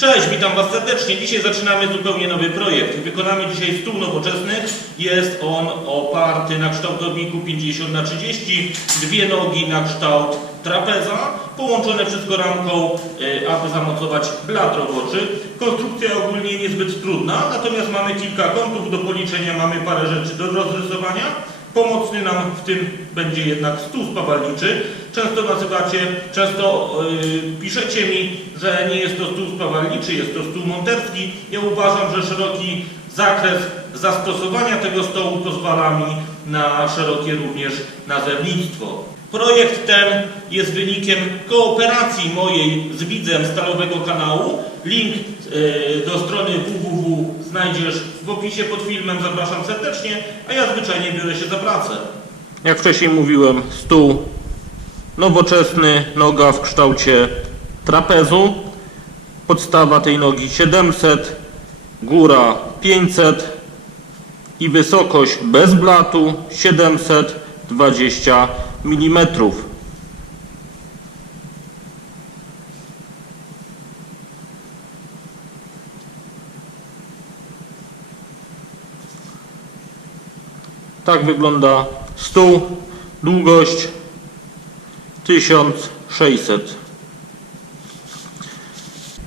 Cześć, witam Was serdecznie. Dzisiaj zaczynamy zupełnie nowy projekt. Wykonamy dzisiaj stół nowoczesny. Jest on oparty na kształtowniku 50 na 30 dwie nogi na kształt trapeza, połączone wszystko ramką, y, aby zamocować blat roboczy. Konstrukcja ogólnie niezbyt trudna, natomiast mamy kilka kątów do policzenia, mamy parę rzeczy do rozrysowania. Pomocny nam w tym będzie jednak stół spawalniczy. Często nazywacie, często yy, piszecie mi, że nie jest to stół spawalniczy, jest to stół monterski. Ja uważam, że szeroki zakres zastosowania tego stołu pozwala mi na szerokie również nazewnictwo. Projekt ten jest wynikiem kooperacji mojej z widzem Stalowego Kanału. Link do strony www znajdziesz w opisie pod filmem. Zapraszam serdecznie, a ja zwyczajnie biorę się za pracę. Jak wcześniej mówiłem, stół nowoczesny, noga w kształcie trapezu. Podstawa tej nogi 700, góra 500 i wysokość bez blatu 720 mm. Tak wygląda stół. Długość 1600.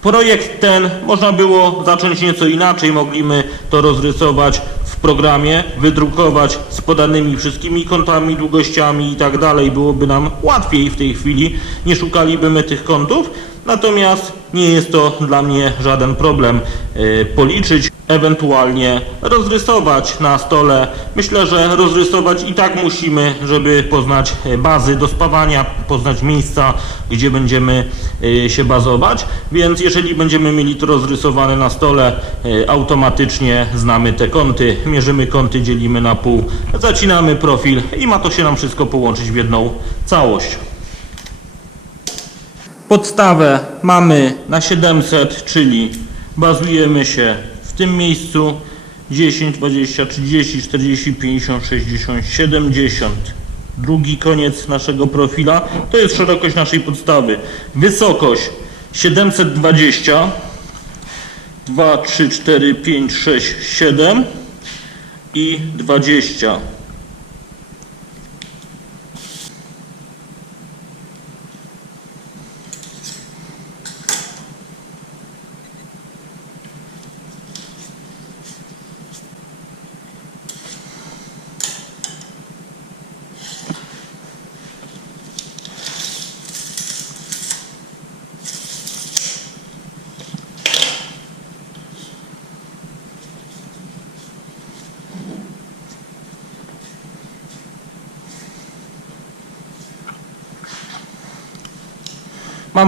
Projekt ten można było zacząć nieco inaczej. Mogliśmy to rozrysować w programie, wydrukować z podanymi wszystkimi kątami, długościami i tak dalej. Byłoby nam łatwiej w tej chwili. Nie szukalibyśmy tych kątów. Natomiast nie jest to dla mnie żaden problem y, policzyć, ewentualnie rozrysować na stole. Myślę, że rozrysować i tak musimy, żeby poznać bazy do spawania, poznać miejsca, gdzie będziemy y, się bazować. Więc jeżeli będziemy mieli to rozrysowane na stole, y, automatycznie znamy te kąty, mierzymy kąty, dzielimy na pół, zacinamy profil i ma to się nam wszystko połączyć w jedną całość. Podstawę mamy na 700, czyli bazujemy się w tym miejscu 10, 20, 30, 40, 50, 60, 70. Drugi koniec naszego profila to jest szerokość naszej podstawy. Wysokość 720, 2, 3, 4, 5, 6, 7 i 20.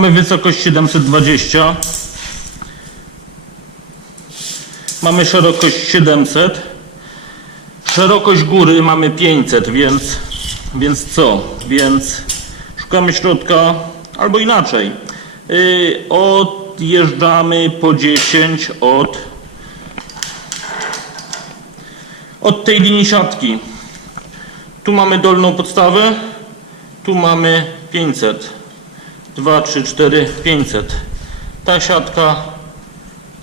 Mamy wysokość 720. Mamy szerokość 700. Szerokość góry mamy 500, więc, więc co? Więc szukamy środka albo inaczej. Yy, odjeżdżamy po 10 od, od tej linii siatki. Tu mamy dolną podstawę, tu mamy 500. 2, 3, 4, 500. Ta siatka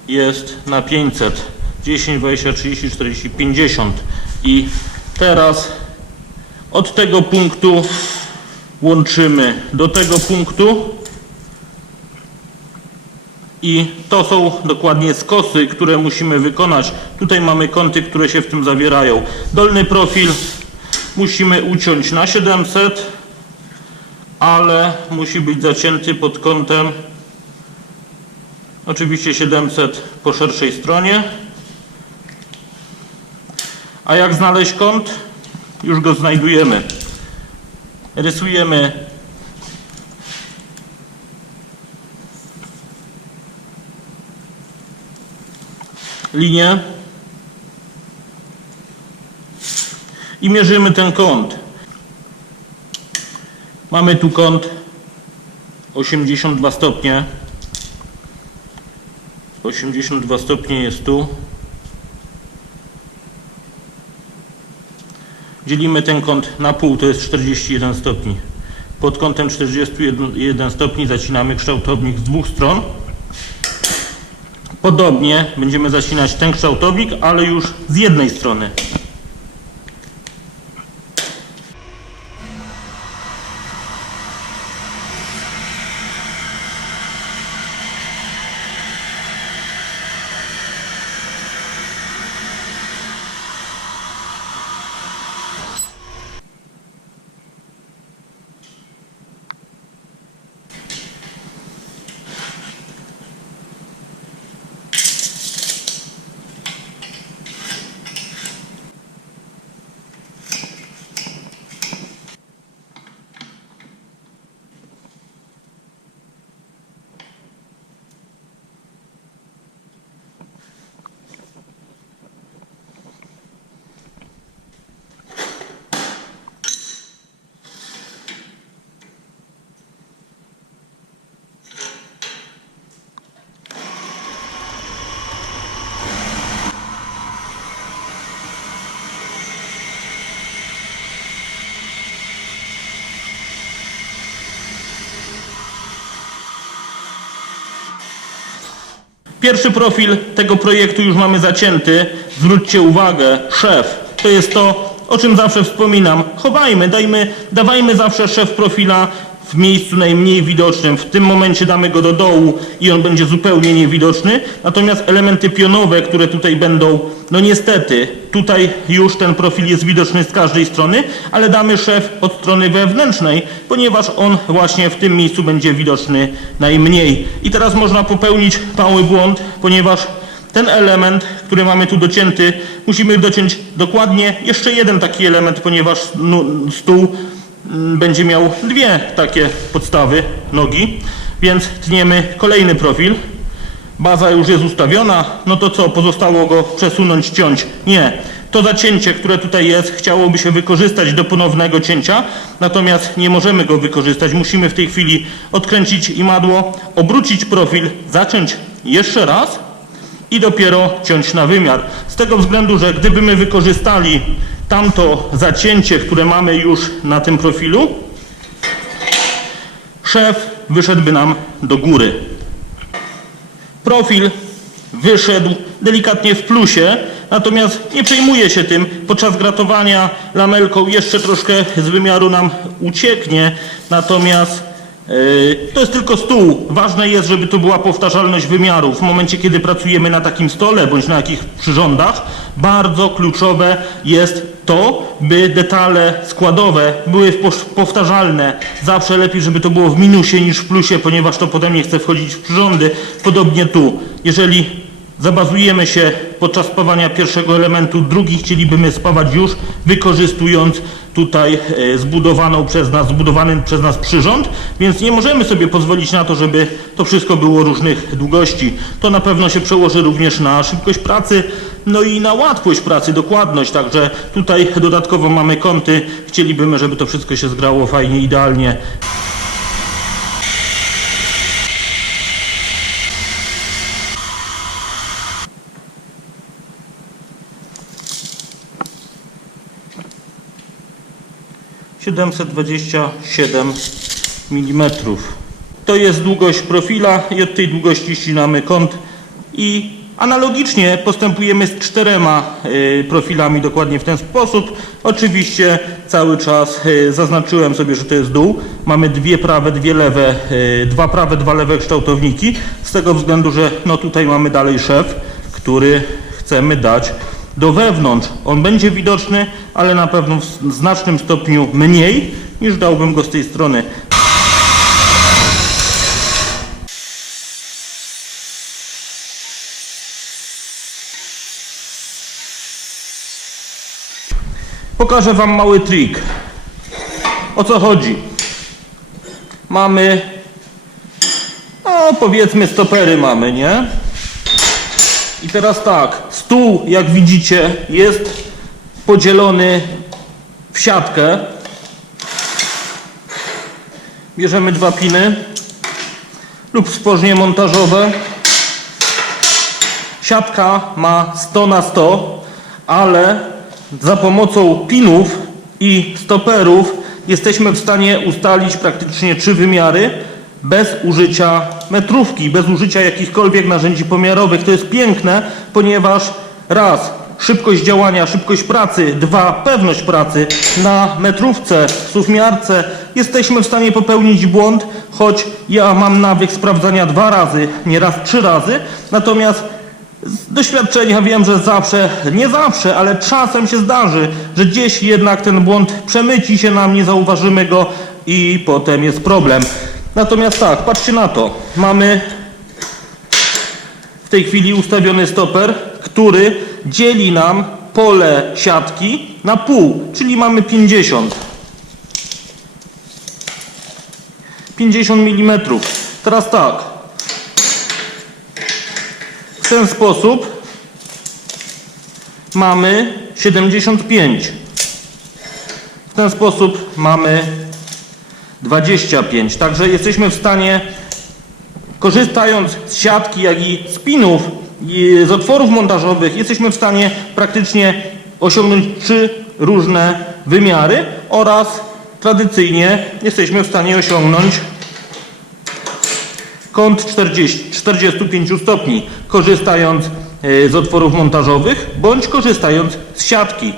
jest na 500. 10, 20, 30, 40, 50. I teraz od tego punktu łączymy do tego punktu. I to są dokładnie skosy, które musimy wykonać. Tutaj mamy kąty, które się w tym zawierają. Dolny profil musimy uciąć na 700 ale musi być zacięty pod kątem oczywiście 700 po szerszej stronie. A jak znaleźć kąt? Już go znajdujemy. Rysujemy linię i mierzymy ten kąt. Mamy tu kąt 82 stopnie. 82 stopnie jest tu. Dzielimy ten kąt na pół, to jest 41 stopni. Pod kątem 41 stopni zacinamy kształtownik z dwóch stron. Podobnie będziemy zacinać ten kształtownik, ale już z jednej strony. Pierwszy profil tego projektu już mamy zacięty. Zwróćcie uwagę, szef. To jest to, o czym zawsze wspominam. Chowajmy, dajmy, dawajmy zawsze szef profila w miejscu najmniej widocznym. W tym momencie damy go do dołu i on będzie zupełnie niewidoczny. Natomiast elementy pionowe, które tutaj będą, no niestety, tutaj już ten profil jest widoczny z każdej strony, ale damy szef od strony wewnętrznej, ponieważ on właśnie w tym miejscu będzie widoczny najmniej. I teraz można popełnić mały błąd, ponieważ ten element, który mamy tu docięty, musimy dociąć dokładnie jeszcze jeden taki element, ponieważ no, stół będzie miał dwie takie podstawy nogi, więc tniemy kolejny profil. Baza już jest ustawiona, no to co, pozostało go przesunąć, ciąć? Nie. To zacięcie, które tutaj jest, chciałoby się wykorzystać do ponownego cięcia, natomiast nie możemy go wykorzystać. Musimy w tej chwili odkręcić imadło, obrócić profil, zaciąć jeszcze raz i dopiero ciąć na wymiar. Z tego względu, że gdyby my wykorzystali tamto zacięcie, które mamy już na tym profilu, szef wyszedłby nam do góry. Profil wyszedł delikatnie w plusie, natomiast nie przejmuje się tym. Podczas gratowania lamelką jeszcze troszkę z wymiaru nam ucieknie, natomiast To jest tylko stół. Ważne jest, żeby to była powtarzalność wymiaru. W momencie, kiedy pracujemy na takim stole bądź na jakich przyrządach, bardzo kluczowe jest to, by detale składowe były powtarzalne. Zawsze lepiej, żeby to było w minusie niż w plusie, ponieważ to potem nie chce wchodzić w przyrządy. Podobnie tu. Jeżeli zabazujemy się podczas spawania pierwszego elementu, drugi chcielibyśmy spawać już, wykorzystując tutaj e, zbudowaną przez nas, zbudowany przez nas przyrząd, więc nie możemy sobie pozwolić na to, żeby to wszystko było różnych długości. To na pewno się przełoży również na szybkość pracy, no i na łatwość pracy, dokładność, także tutaj dodatkowo mamy kąty, chcielibyśmy, żeby to wszystko się zgrało fajnie, idealnie. Siedemset dwadzieścia siedem milimetrów. To jest długość profila i od tej długości ścinamy kąt i analogicznie postępujemy z czterema y, profilami dokładnie w ten sposób. Oczywiście cały czas y, zaznaczyłem sobie, że to jest dół. Mamy dwie prawe, dwie lewe, y, dwa prawe, dwa lewe kształtowniki z tego względu, że no tutaj mamy dalej szef, który chcemy dać do wewnątrz. On będzie widoczny, ale na pewno w znacznym stopniu mniej niż dałbym go z tej strony. Pokażę Wam mały trik. O co chodzi? Mamy, no powiedzmy stopery mamy, nie? I teraz tak, stół jak widzicie jest podzielony w siatkę. Bierzemy dwa piny lub spożnie montażowe. Siatka ma 100 na 100, ale za pomocą pinów i stoperów jesteśmy w stanie ustalić praktycznie trzy wymiary bez użycia metrówki, bez użycia jakichkolwiek narzędzi pomiarowych. To jest piękne, ponieważ raz, szybkość działania, szybkość pracy, dwa, pewność pracy na metrówce, suwmiarce jesteśmy w stanie popełnić błąd, choć ja mam nawyk sprawdzania dwa razy, nieraz trzy razy, natomiast z doświadczenia wiem, że zawsze, nie zawsze, ale czasem się zdarzy, że gdzieś jednak ten błąd przemyci się nam, nie zauważymy go i potem jest problem. Natomiast tak, patrzcie na to. Mamy w tej chwili ustawiony stoper, który dzieli nam pole siatki na pół, czyli mamy 50. 50 mm. Teraz tak. W ten sposób mamy 75. W ten sposób mamy 25. Także jesteśmy w stanie, korzystając z siatki, jak i spinów, i z otworów montażowych, jesteśmy w stanie praktycznie osiągnąć trzy różne wymiary oraz tradycyjnie jesteśmy w stanie osiągnąć kąt 40, 45 stopni, korzystając e, z otworów montażowych bądź korzystając z siatki.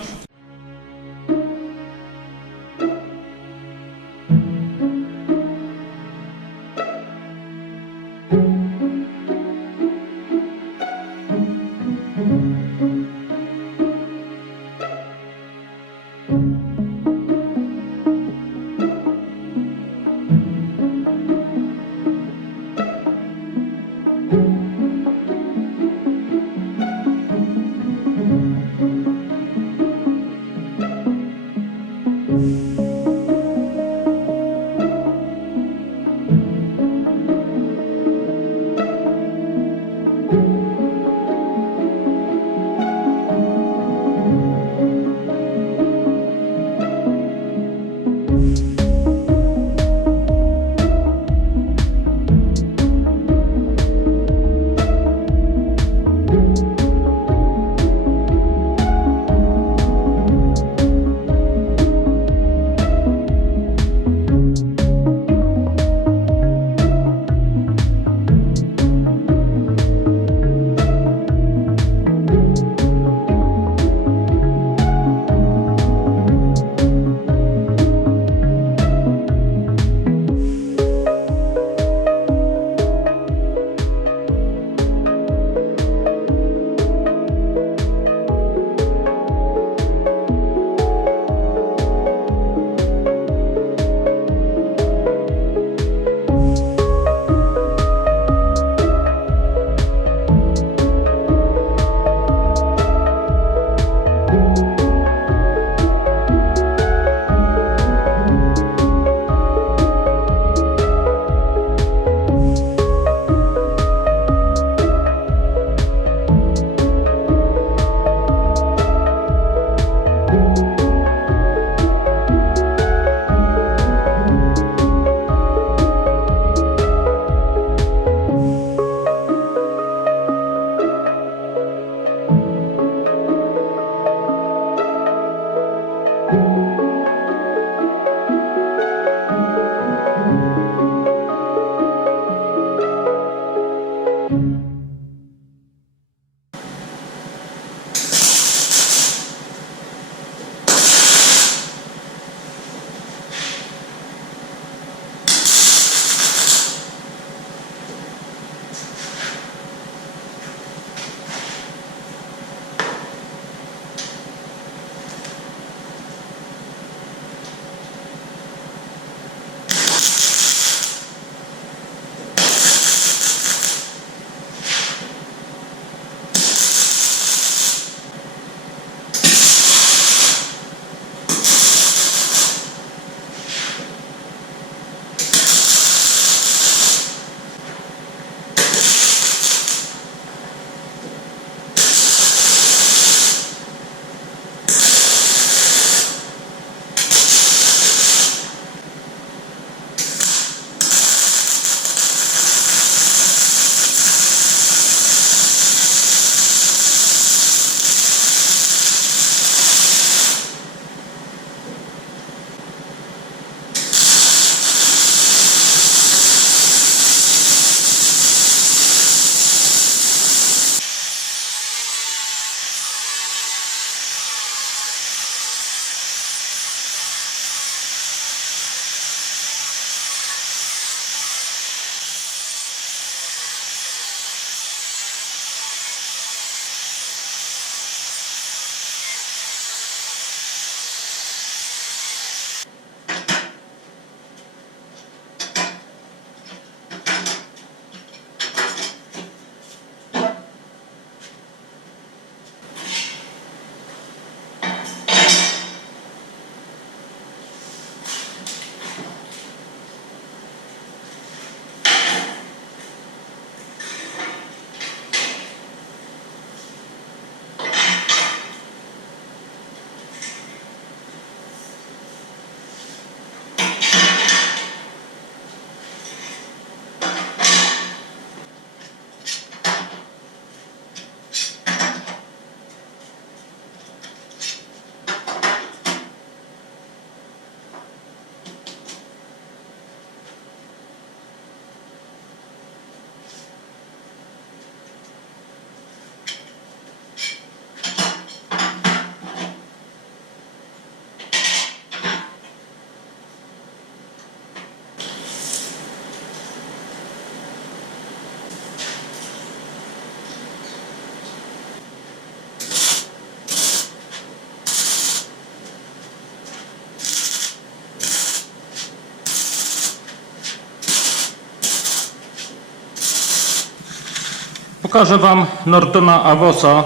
Pokażę Wam Nortona Avosa.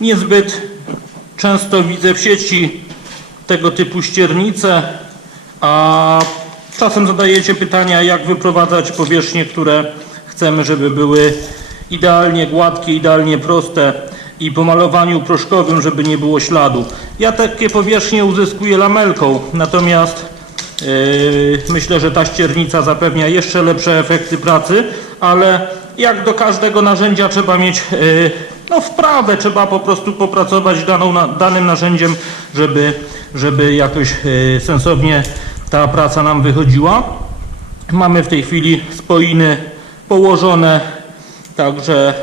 Niezbyt często widzę w sieci tego typu ściernice, a czasem zadajecie pytania, jak wyprowadzać powierzchnie, które chcemy, żeby były idealnie gładkie, idealnie proste i po malowaniu proszkowym, żeby nie było śladu. Ja takie powierzchnie uzyskuję lamelką, natomiast Yy, Myślę, że ta ściernica zapewnia jeszcze lepsze efekty pracy, ale jak do każdego narzędzia trzeba mieć yy, no, wprawę, trzeba po prostu popracować daną, danym narzędziem, żeby, żeby jakoś yy, sensownie ta praca nam wychodziła. Mamy w tej chwili spoiny położone, także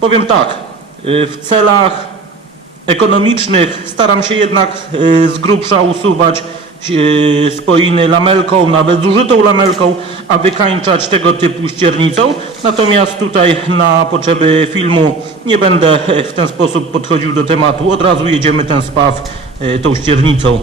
powiem tak, yy, w celach ekonomicznych staram się jednak z grubsza usuwać spoiny lamelką, nawet zużytą lamelką, a wykańczać tego typu ściernicą. Natomiast tutaj na potrzeby filmu nie będę e, w ten sposób podchodził do tematu. Od razu jedziemy ten spaw y, tą ściernicą.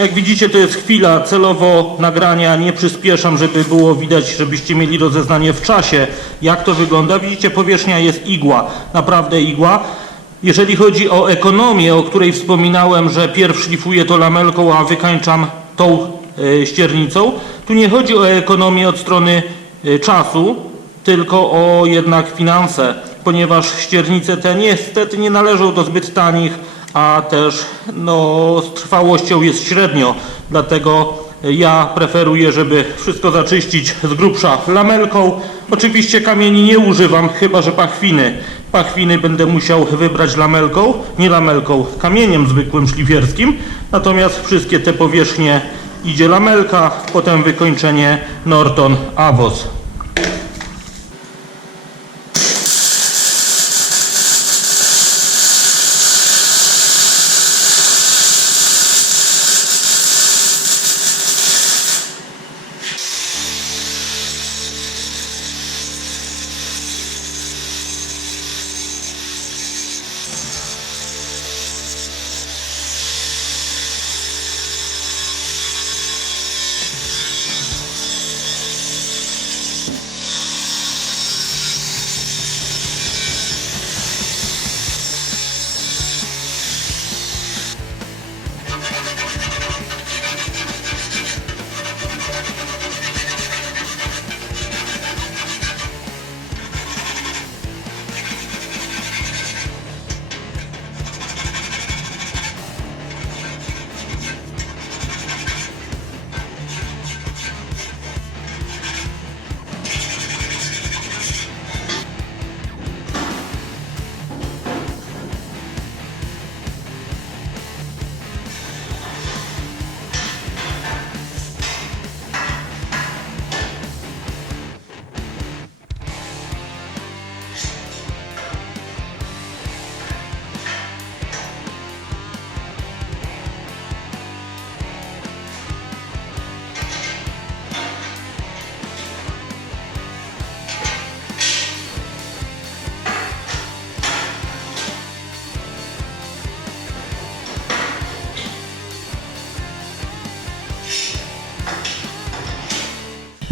Jak widzicie, to jest chwila celowo nagrania. Nie przyspieszam, żeby było widać, żebyście mieli rozeznanie w czasie, jak to wygląda. Widzicie, powierzchnia jest igła, naprawdę igła. Jeżeli chodzi o ekonomię, o której wspominałem, że pierw szlifuję to lamelką, a wykańczam tą e, ściernicą, tu nie chodzi o ekonomię od strony e, czasu, tylko o jednak finanse, ponieważ ściernice te niestety nie należą do zbyt tanich, a też no, z trwałością jest średnio. Dlatego ja preferuję, żeby wszystko zaczyścić z grubsza lamelką. Oczywiście kamieni nie używam, chyba że pachwiny. Pachwiny będę musiał wybrać lamelką, nie lamelką, kamieniem zwykłym szlifierskim. Natomiast wszystkie te powierzchnie idzie lamelka, potem wykończenie Norton Avos.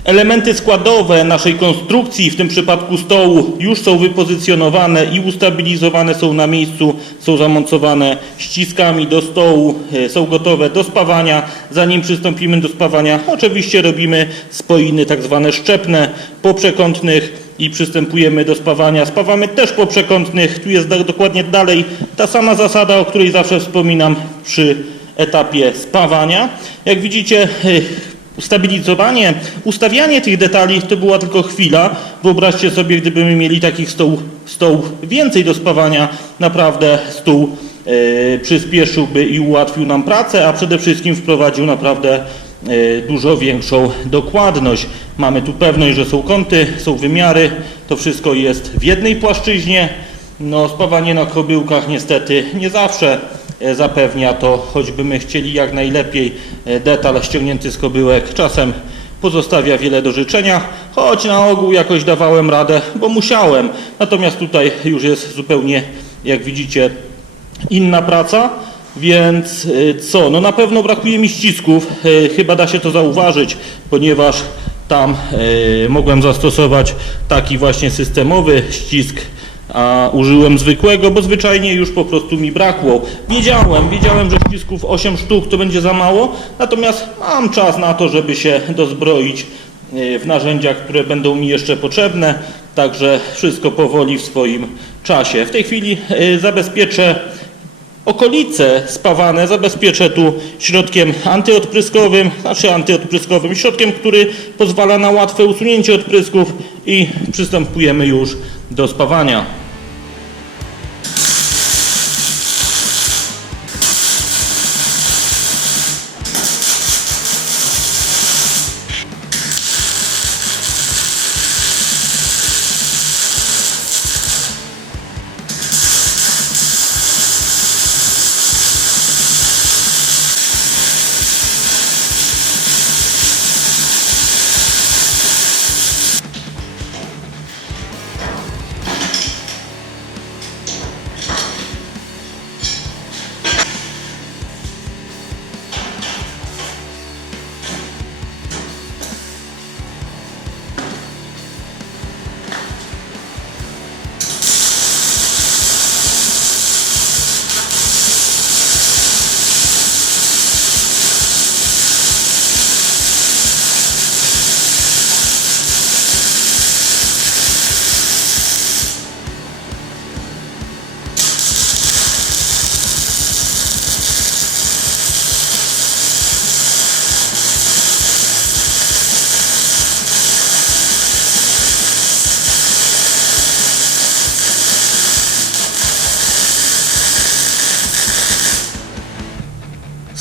Elementy składowe naszej konstrukcji, w tym przypadku stołu, już są wypozycjonowane i ustabilizowane są na miejscu, są zamontowane ściskami do stołu, e, są gotowe do spawania. Zanim przystąpimy do spawania, oczywiście robimy spoiny tak zwane szczepne po przekątnych i przystępujemy do spawania. Spawamy też po przekątnych, tu jest dokładnie dalej ta sama zasada, o której zawsze wspominam przy etapie spawania. Jak widzicie, y, Ustabilizowanie, ustawianie tych detali to była tylko chwila. Wyobraźcie sobie, gdybyśmy mieli takich stołów, stołów więcej do spawania, naprawdę stół e, przyspieszyłby i ułatwił nam pracę, a przede wszystkim wprowadził naprawdę e, dużo większą dokładność. Mamy tu pewność, że są kąty, są wymiary To wszystko jest w jednej płaszczyźnie. No, spawanie na kobyłkach niestety nie zawsze zapewnia to, choćbyśmy chcieli jak najlepiej e, detal ściągnięty z kobyłek. Czasem pozostawia wiele do życzenia, choć na ogół jakoś dawałem radę, bo musiałem. Natomiast tutaj już jest zupełnie, jak widzicie, inna praca. Więc y, co? No na pewno brakuje mi ścisków. Chyba da się to zauważyć, ponieważ tam mogłem zastosować taki właśnie systemowy ścisk, a użyłem zwykłego, bo zwyczajnie już po prostu mi brakło. Wiedziałem, wiedziałem, że ścisków 8 sztuk to będzie za mało, natomiast mam czas na to, żeby się dozbroić y, w narzędziach, które będą mi jeszcze potrzebne, także wszystko powoli w swoim czasie. W tej chwili y, zabezpieczę okolice spawane zabezpieczę tu środkiem antyodpryskowym, znaczy antyodpryskowym, środkiem, który pozwala na łatwe usunięcie odprysków i przystępujemy już do spawania.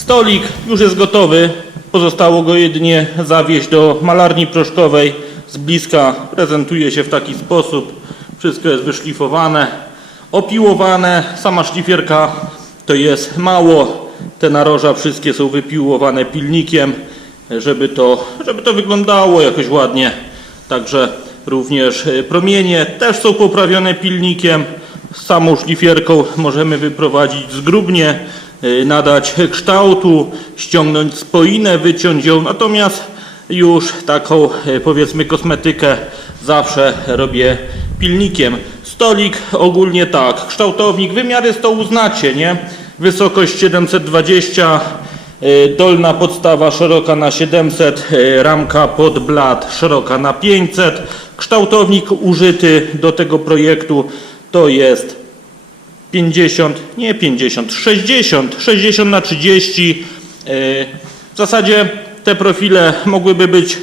Stolik już jest gotowy. Pozostało go jedynie zawieźć do malarni proszkowej. Z bliska prezentuje się w taki sposób. Wszystko jest wyszlifowane, opiłowane. Sama szlifierka to jest mało. Te naroża wszystkie są wypiłowane pilnikiem, żeby to, żeby to wyglądało jakoś ładnie. Także również e, promienie też są poprawione pilnikiem. Samą szlifierką możemy wyprowadzić zgrubnie, y, nadać kształtu, ściągnąć spoinę, wyciąć ją. Natomiast już taką y, powiedzmy kosmetykę zawsze robię pilnikiem. Stolik ogólnie tak, kształtownik, wymiary stołu znacie, nie? Wysokość 720 y, Dolna podstawa szeroka na 700, y, ramka pod blat szeroka na 500. Kształtownik użyty do tego projektu to jest 50, nie 50, 60, 60 na 30. Yy, W zasadzie te profile mogłyby być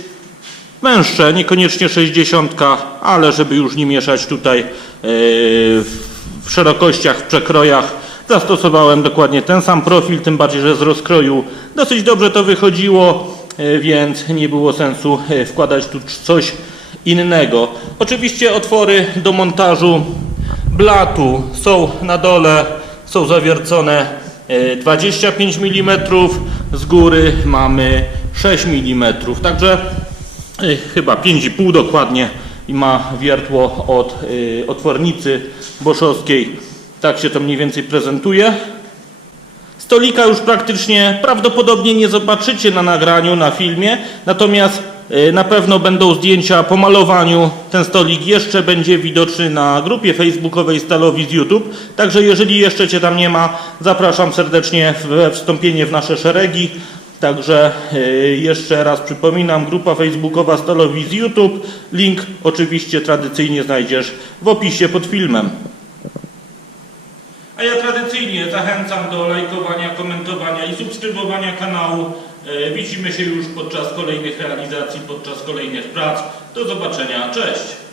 węższe, niekoniecznie 60, ale żeby już nie mieszać tutaj yy, w szerokościach, w przekrojach, zastosowałem dokładnie ten sam profil, tym bardziej, że z rozkroju dosyć dobrze to wychodziło, yy, więc nie było sensu wkładać tu coś innego. Oczywiście otwory do montażu blatu są na dole, są zawiercone e, 25 mm, z góry mamy 6 mm, także e, chyba 5,5 dokładnie i ma wiertło od e, otwornicy boszowskiej. Tak się to mniej więcej prezentuje. Stolika już praktycznie prawdopodobnie nie zobaczycie na nagraniu, na filmie, natomiast na pewno będą zdjęcia po malowaniu. Ten stolik jeszcze będzie widoczny na grupie facebookowej Stalowi z YouTube. Także jeżeli jeszcze Cię tam nie ma, zapraszam serdecznie we wstąpienie w nasze szeregi. Także y, jeszcze raz przypominam, grupa facebookowa Stalowi z YouTube. Link oczywiście tradycyjnie znajdziesz w opisie pod filmem. A ja tradycyjnie zachęcam do lajkowania, komentowania i subskrybowania kanału. E, Widzimy się już podczas kolejnych realizacji, podczas kolejnych prac. Do zobaczenia. Cześć!